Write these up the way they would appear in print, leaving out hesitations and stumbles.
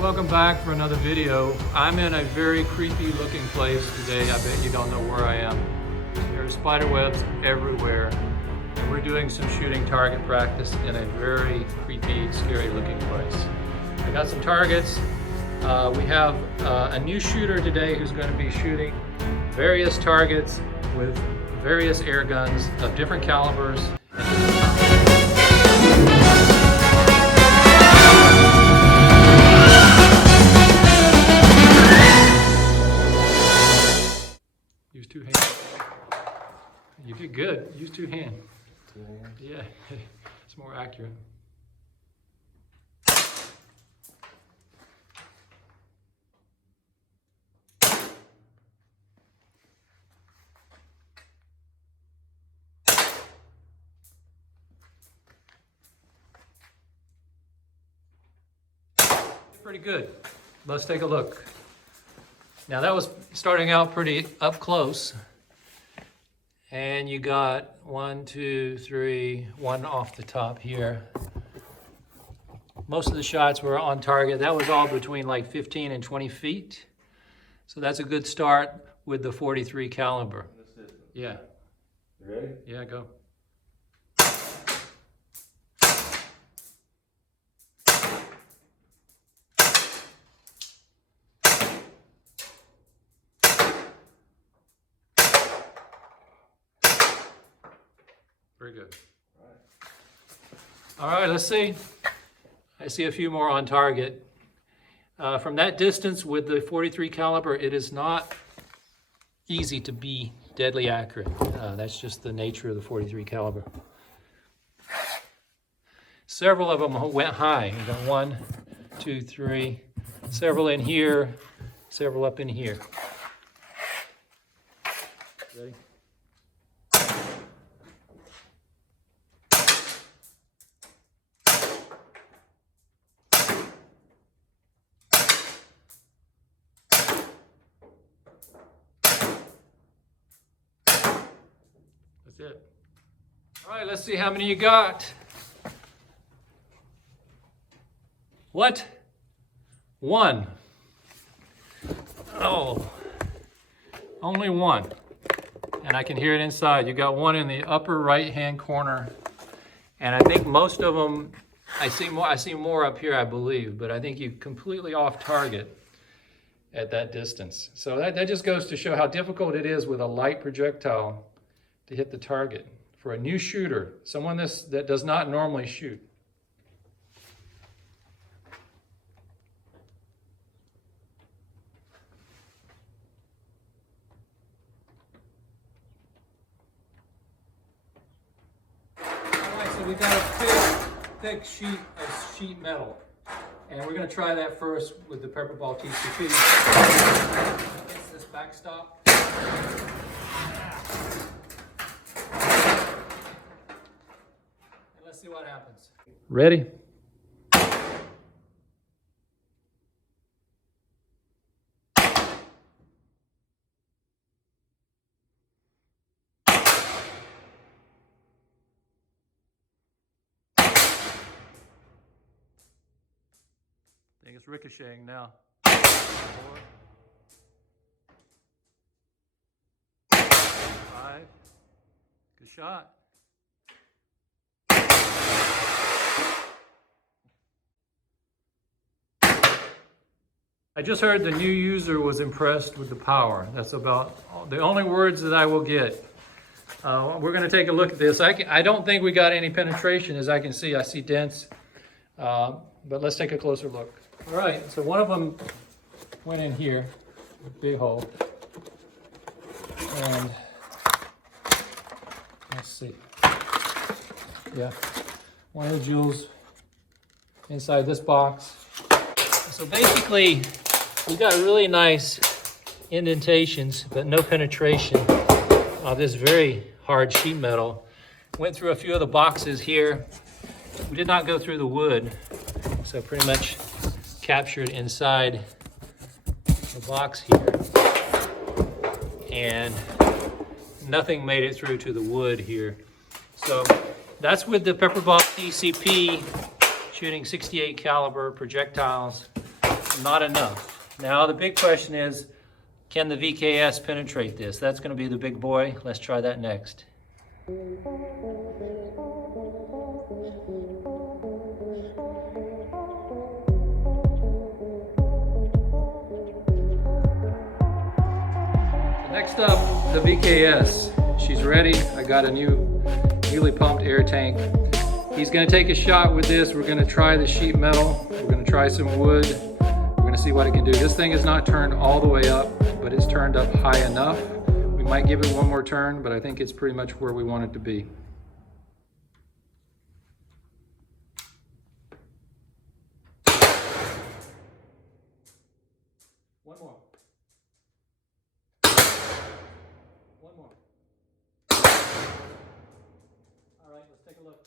welcome back for another video. I'm in a very creepy looking place today. I bet you don't know where I am. There are spider webs everywhere. And we're doing some shooting target practice in a very creepy, scary looking place. I got some targets. We have a new shooter today who's going to be shooting various targets with various air guns of different calibers. Use two hands. You did good. Use two hands. Two hands? Yeah, it's more accurate. Pretty good. Let's take a look. Now that was starting out pretty up close. And you got 1, 2, 3, one off the top here. Most of the shots were on target. That was all between like 15 and 20 feet. So that's a good start with the .43 caliber. Yeah. You ready? Yeah, go. Very good. All right, let's see. I see a few more on target. From that distance with the .43 caliber, it is not easy to be deadly accurate. That's just the nature of the .43 caliber. Several of them went high. You got 1, 2, 3, several in here, several up in here. Ready? That's it. All right, let's see how many you got. What? 1. Oh, only 1. And I can hear it inside. You got 1 in the upper right-hand corner. And I think most of them, I see more up here, I believe, but I think you're completely off target at that distance. So that just goes to show how difficult it is with a light projectile to hit the target for a new shooter, someone that does not normally shoot. All right, so we got a thick sheet of sheet metal, and we're going to try that first with the PepperBall TCP against this backstop. Let's see what happens. Ready? I think it's ricocheting now. 4. 5. Good shot. I just heard the new user was impressed with the power. That's about the only words that I will get. We're going to take a look at this. I don't think we got any penetration, as I can see. I see dents, but let's take a closer look. All right, so one of them went in here, big hole, and let's see. Yeah, one of the jewels inside this box. So basically, we got really nice indentations, but no penetration of this very hard sheet metal. Went through a few of the boxes here. We did not go through the wood, so pretty much captured inside the box here. And nothing made it through to the wood here. So that's with the PepperBall TCP, shooting 68 caliber projectiles. not enough. Now the big question is, can the VKS penetrate this? That's going to be the big boy. Let's try that next. The next up, the VKS. She's ready. I got a newly pumped air tank. He's going to take a shot with this. We're going to try the sheet metal. We're going to try some wood. We're going to see what it can do. This thing is not turned all the way up, but it's turned up high enough. We might give it one more turn, but I think it's pretty much where we want it to be. One more. One more. All right, let's take a look.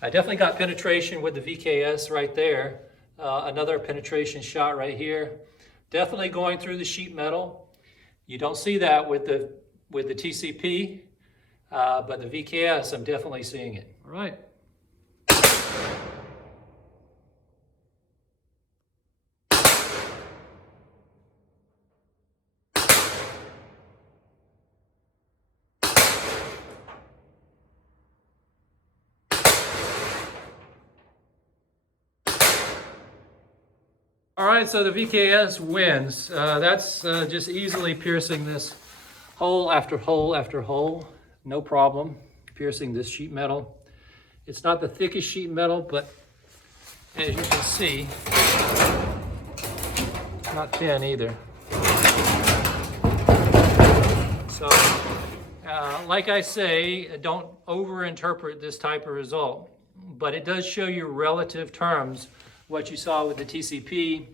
I definitely got penetration with the VKS right there. Another penetration shot right here. Definitely going through the sheet metal. You don't see that with the TCP, but the VKS, I'm definitely seeing it. All right. All right, so the VKS wins. That's just easily piercing this hole after hole after hole. No problem piercing this sheet metal. It's not the thickest sheet metal, but as you can see, it's not thin either. So, like I say, don't overinterpret this type of result, but it does show you relative terms what you saw with the TCP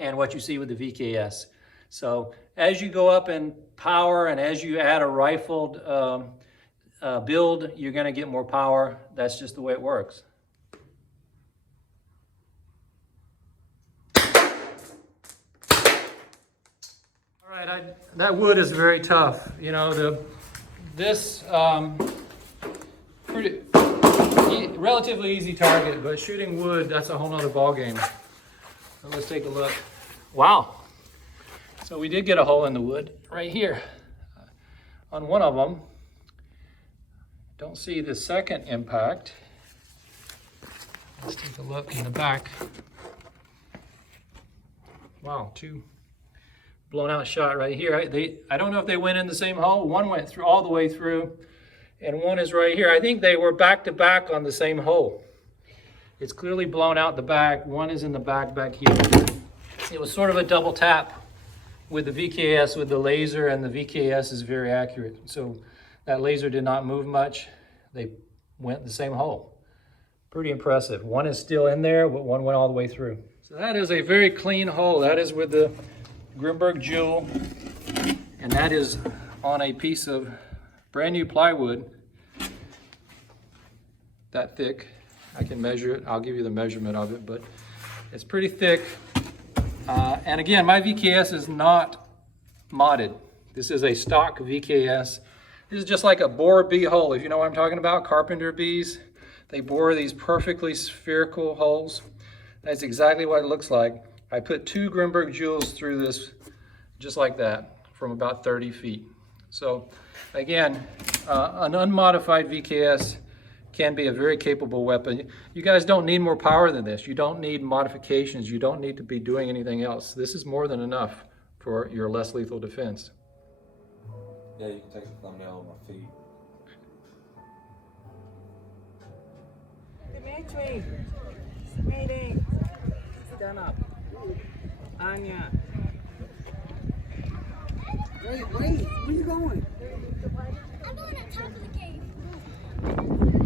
and what you see with the VKS. So as you go up in power and as you add a rifled build, you're going to get more power. That's just the way it works. All right, that wood is very tough. You know, this pretty relatively easy target, but shooting wood, that's a whole nother ball game. So let's take a look. Wow. So we did get a hole in the wood right here on one of them. Don't see the second impact. Let's take a look in the back. Wow, two blown out shot right here. I don't know if they went in the same hole. One went through all the way through, and one is right here. I think they were back to back on the same hole. It's clearly blown out the back. One is in the back here. It was sort of a double tap with the VKS with the laser, and the VKS is very accurate. So that laser did not move much. They went the same hole. Pretty impressive. One is still in there, but one went all the way through. So that is a very clean hole. That is with the Grimberg Jewel, and that is on a piece of brand new plywood, that thick. I can measure it. I'll give you the measurement of it, but it's pretty thick. And again, my VKS is not modded. This is a stock VKS. This is just like a bore bee hole. If you know what I'm talking about, carpenter bees, they bore these perfectly spherical holes. That's exactly what it looks like. I put 2 Grimberg Jewels through this just like that from about 30 feet. So again, an unmodified VKS can be a very capable weapon. You guys don't need more power than this. You don't need modifications. You don't need to be doing anything else. This is more than enough for your less lethal defense. Yeah, you can take the thumbnail on my feet. Dimitri, Mayday, stand up. Anya. Wait, where you going? I'm going to top of the cave.